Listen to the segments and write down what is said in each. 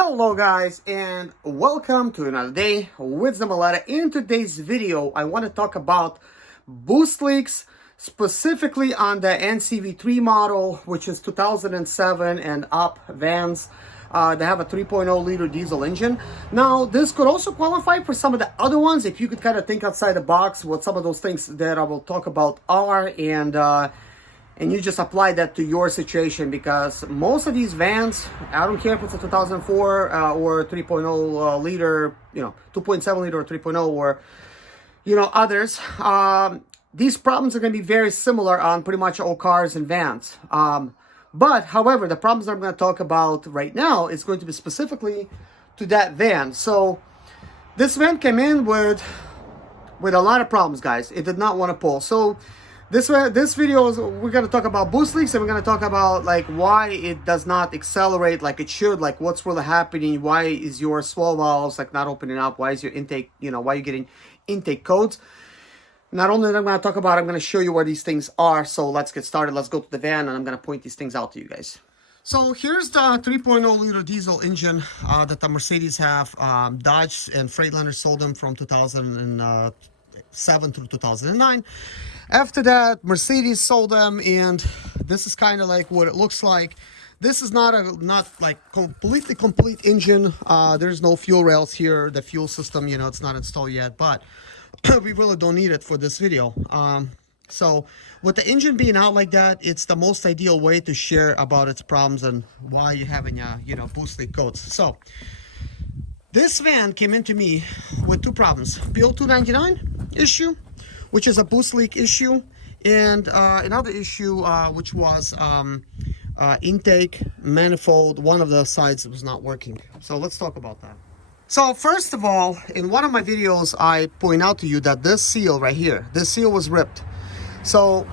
Hello guys, and welcome to another day with the Maleta. In today's video I want to talk about boost leaks, specifically on the NCV3 model, which is 2007 and up vans. They have a 3.0 liter diesel engine. Now this could also qualify for some of the other ones if you could kind of think outside the box what some of those things that I will talk about are, and you just apply that to your situation, because most of these vans, I don't care if it's a 2004 or 3.0 liter, 2.7 liter or 3.0 or, others. These problems are going to be very similar on pretty much all cars and vans. But, however, the problems that I'm going to talk about right now is going to be specifically to that van. So, this van came in with a lot of problems, guys. It did not want to pull. So, this video is, we're going to talk about boost leaks, and we're going to talk about like why it does not accelerate like it should, like what's really happening, why is your swell valves like not opening up, why is your intake, why are you getting intake codes. Not only that I'm going to talk about, I'm going to show you where these things are. So let's get started. Let's go to the van and I'm going to point these things out to you guys. So here's the 3.0 liter diesel engine that the Mercedes have. Dodge and Freightliner sold them from 2007 through 2009. After that, Mercedes sold them, and this is kind of like what it looks like. This is not like completely complete engine. There's no fuel rails here. The fuel system, it's not installed yet, but we really don't need it for this video. So with the engine being out like that, it's the most ideal way to share about its problems and why you're having boost leak codes. So this van came into me with two problems: P0299 issue, which is a boost leak issue, and another issue which was intake manifold. One of the sides was not working. So let's talk about that. So first of all, in one of my videos I point out to you that this seal right here, this seal was ripped. So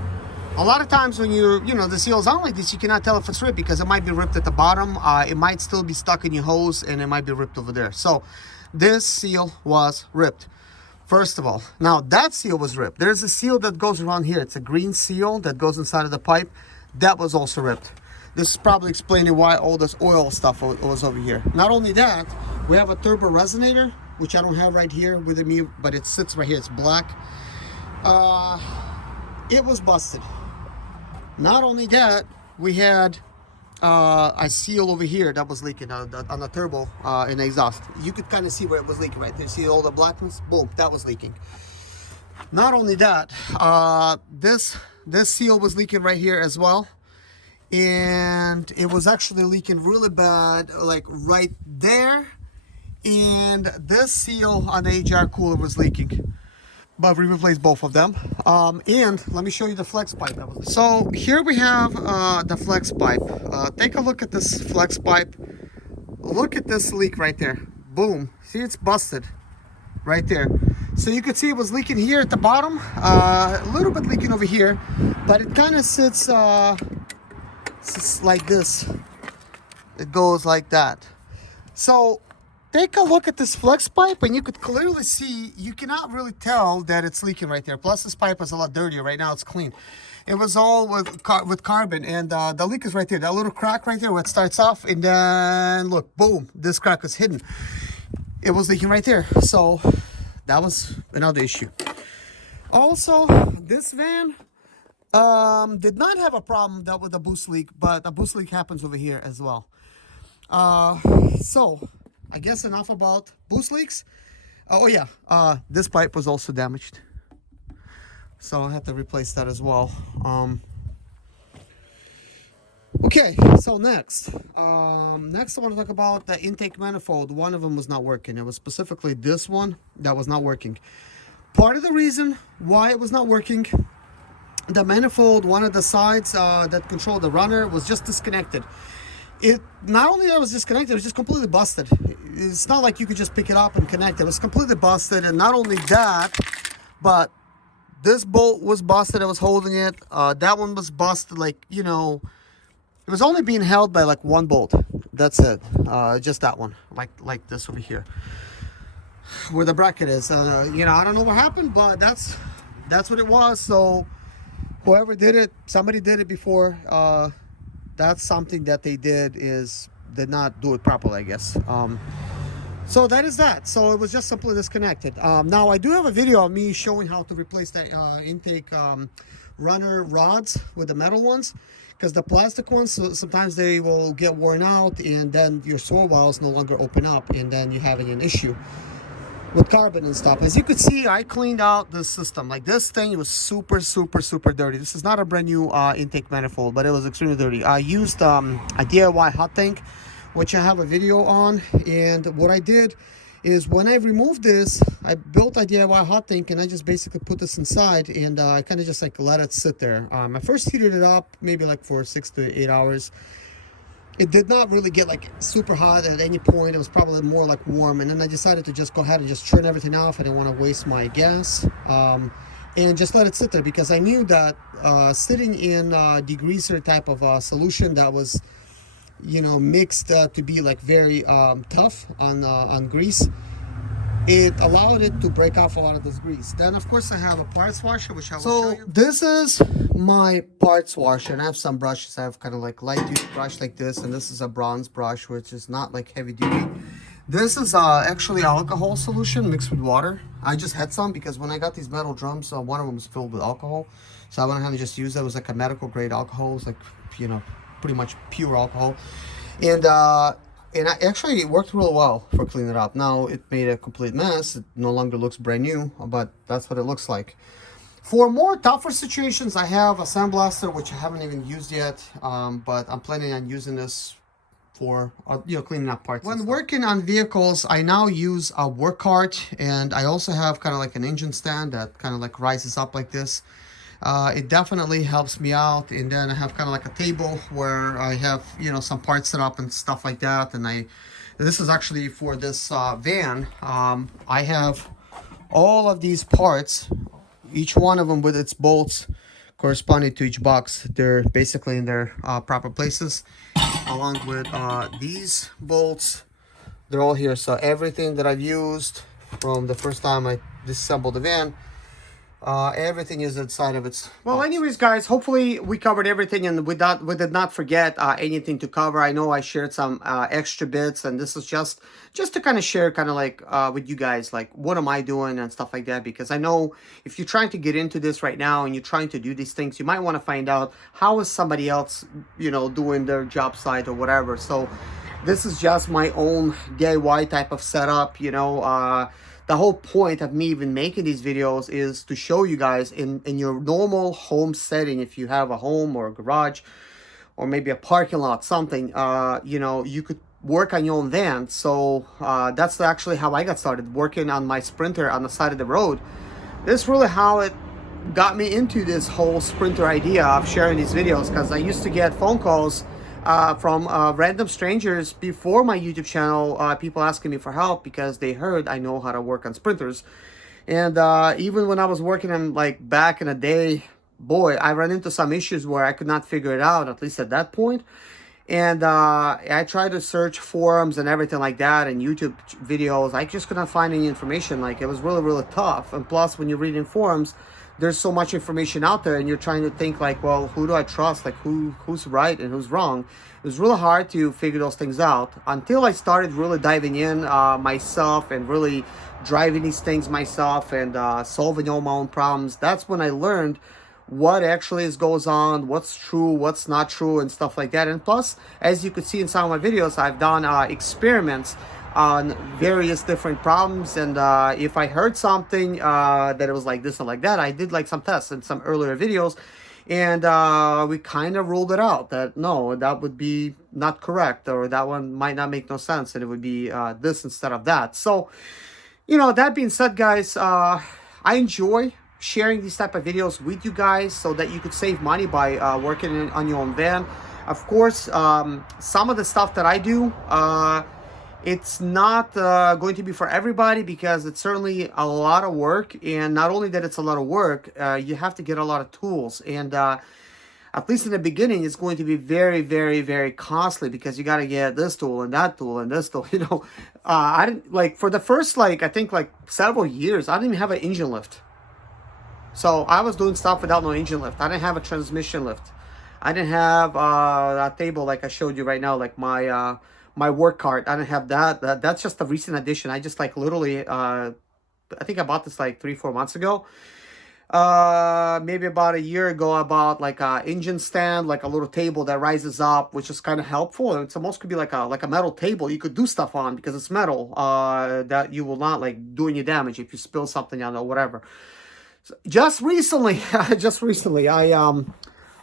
a lot of times when the seal's on like this, you cannot tell if it's ripped because it might be ripped at the bottom. It might still be stuck in your hose, and it might be ripped over there. So this seal was ripped. First of all, now that seal was ripped. There's a seal that goes around here. It's a green seal that goes inside of the pipe. That was also ripped. This is probably explaining why all this oil stuff was over here. Not only that, we have a turbo resonator, which I don't have right here with me, but it sits right here. It's black. It was busted. Not only that, we had a seal over here that was leaking on the turbo and exhaust. You could kind of see where it was leaking right there. See all the blackness? Boom, that was leaking. Not only that, this seal was leaking right here as well, and it was actually leaking really bad, like right there. And this seal on the HR cooler was leaking, but we replaced both of them. And let me show you the flex pipe. So here we have the flex pipe. Take a look at this flex pipe. Look at this leak right there. Boom. See, it's busted right there. So you could see it was leaking here at the bottom, a little bit leaking over here, but it kind of sits like this. It goes like that. So take a look at this flex pipe, and you could clearly see, you cannot really tell that it's leaking right there. Plus, this pipe is a lot dirtier. Right now, it's clean. It was all with carbon, and the leak is right there. That little crack right there where it starts off, and then, look, boom, this crack is hidden. It was leaking right there. So that was another issue. Also, this van did not have a problem with the boost leak, but the boost leak happens over here as well. So I guess enough about boost leaks. Oh yeah, this pipe was also damaged, so I had to replace that as well. Okay, so next I want to talk about the intake manifold. One of them was not working. It was specifically this one that was not working. Part of the reason why it was not working, the manifold, one of the sides that control the runner, was just disconnected. It not only that was disconnected, it was just completely busted. It's not like you could just pick it up and connect it. It was completely busted. And not only that, but this bolt was busted. I was holding it. That one was busted. Like, it was only being held by like one bolt. That's it. Just that one, like this over here, where the bracket is. I don't know what happened, but that's what it was. So whoever did it, somebody did it before. That's something that they did, is did not do it properly, I guess. So that is that. So it was just simply disconnected. Now I do have a video of me showing how to replace the intake runner rods with the metal ones, because the plastic ones, sometimes they will get worn out, and then your swirl valves no longer open up, and then you're having an issue with carbon and stuff. As you could see, I cleaned out this system. Like, this thing was super dirty. This is not a brand new intake manifold, but it was extremely dirty. I used a DIY hot tank, which I have a video on. And what I did is, when I removed this, I built a DIY hot tank, and I just basically put this inside, and I kind of just like let it sit there. I first heated it up maybe like for 6 to 8 hours. It did not really get like super hot at any point. It was probably more like warm, and then I decided to just go ahead and just turn everything off. I didn't want to waste my gas, and just let it sit there, because I knew that sitting in degreaser type of solution that was, you know, mixed to be like very tough on grease, it allowed it to break off a lot of this grease. Then of course I have a parts washer, which I will show you. This is my parts washer, and I have some brushes. I have kind of like light duty brush like this, and this is a bronze brush, which is not like heavy duty. This is actually alcohol solution mixed with water. I just had some because when I got these metal drums, one of them was filled with alcohol, so I went ahead and just used it. It was like a medical grade alcohol. It was like, you know, pretty much pure alcohol, and actually it worked real well for cleaning it up. Now it made a complete mess. It no longer looks brand new, but that's what it looks like. For more tougher situations, I have a sandblaster, which I haven't even used yet, but I'm planning on using this for you know, cleaning up parts. When working on vehicles, I now use a work cart, and I also have kind of like an engine stand that kind of like rises up like this. It definitely helps me out. And then I have kind of like a table where I have, you know, some parts set up and stuff like that. And this is actually for this van. I have all of these parts, each one of them with its bolts corresponding to each box. They're basically in their proper places, along with these bolts. They're all here. So everything that I've used from the first time I disassembled the van, everything is inside of its box. Anyways, guys, hopefully we covered everything, and we did not forget anything to cover. I know I shared some extra bits, and this is just to kind of share kind of like with you guys, like, what am I doing and stuff like that, because I know if you're trying to get into this right now and you're trying to do these things, you might want to find out how is somebody else, you know, doing their job site or whatever. So this is just my own DIY type of setup, you know. The whole point of me even making these videos is to show you guys in your normal home setting, if you have a home or a garage or maybe a parking lot, something, you know, you could work on your own van. So that's actually how I got started, working on my Sprinter on the side of the road. This is really how it got me into this whole Sprinter idea of sharing these videos, because I used to get phone calls from random strangers before my YouTube channel, people asking me for help because they heard I know how to work on Sprinters. And even when I was working on, like, back in the day, boy, I ran into some issues where I could not figure it out, at least at that point. And I tried to search forums and everything like that, and YouTube videos. I just could not find any information. Like, it was really tough. And plus, when you're reading forums, there's so much information out there, and you're trying to think like, well, who do I trust? Like, who's right and who's wrong? It was really hard to figure those things out until I started really diving in myself and really driving these things myself and solving all my own problems. That's when I learned what actually goes on, what's true, what's not true, and stuff like that. And plus, as you could see in some of my videos, I've done experiments on various different problems, and if I heard something that it was like this and like that, I did like some tests in some earlier videos, and we kind of ruled it out that no, that would be not correct, or that one might not make no sense, and it would be this instead of that. So, you know, that being said, guys, I enjoy sharing these type of videos with you guys so that you could save money by working on your own van. Of course, some of the stuff that I do, it's not going to be for everybody, because it's certainly a lot of work. And not only that it's a lot of work, you have to get a lot of tools. And at least in the beginning, it's going to be very costly, because you got to get this tool and that tool and this tool, you know. I didn't, like, for the first, like, I think like several years, I didn't even have an engine lift. So I was doing stuff without no engine lift. I didn't have a transmission lift. I didn't have a table like I showed you right now, like my my work cart. I don't have that. That's just a recent addition. I just like literally, I think I bought this like 3-4 months ago. Maybe about a year ago, I bought like a engine stand, like a little table that rises up, which is kind of helpful. It's almost could be like a metal table you could do stuff on because it's metal, that you will not like do any damage if you spill something on it or whatever. So just recently,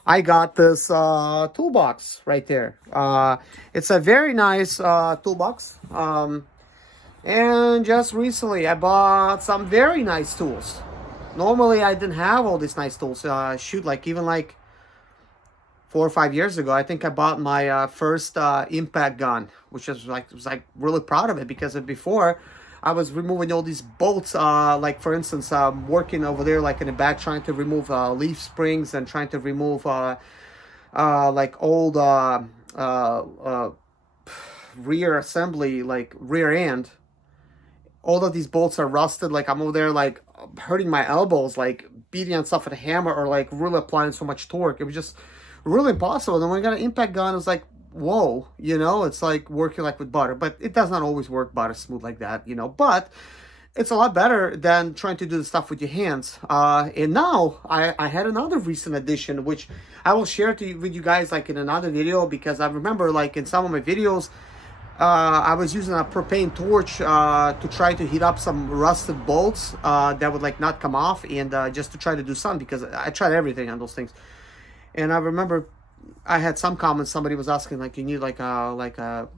I got this toolbox right there. It's a very nice toolbox. And just recently I bought some very nice tools. Normally I didn't have all these nice tools. Shoot, like even like 4 or 5 years ago, I think I bought my first impact gun, which was like really proud of it because before I was removing all these bolts. Like for instance, working over there like in the back trying to remove leaf springs and trying to remove like old rear assembly, like rear end. All of these bolts are rusted. Like I'm over there like hurting my elbows, like beating on stuff with a hammer or like really applying so much torque. It was just really impossible. And then when I got an impact gun, it was like, whoa, you know, it's like working like with butter. But it does not always work butter smooth like that, you know. But it's a lot better than trying to do the stuff with your hands. And now I had another recent addition, which I will share with you guys like in another video, because I remember like in some of my videos, I was using a propane torch to try to heat up some rusted bolts that would like not come off, and just to try to do something, because I tried everything on those things. And I remember I had some comments. Somebody was asking like, you need like a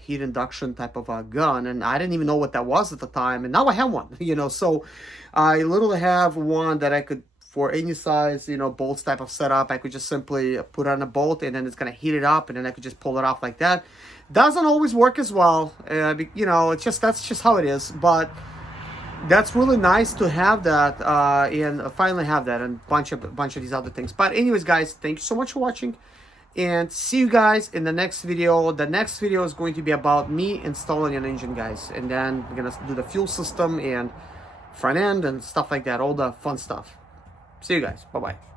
heat induction type of a gun, and I didn't even know what that was at the time. And now I have one, you know. So I literally have one that I could, for any size, you know, bolts type of setup, I could just simply put on a bolt and then it's gonna heat it up, and then I could just pull it off like that. Doesn't always work as well, you know. It's just, that's just how it is. But that's really nice to have that, and finally have that, and bunch of these other things. But anyways, guys, thank you so much for watching, and see you guys in the next video. The next video is going to be about me installing an engine, guys, and then we're gonna do the fuel system and front end and stuff like that, all the fun stuff. See you guys. Bye bye.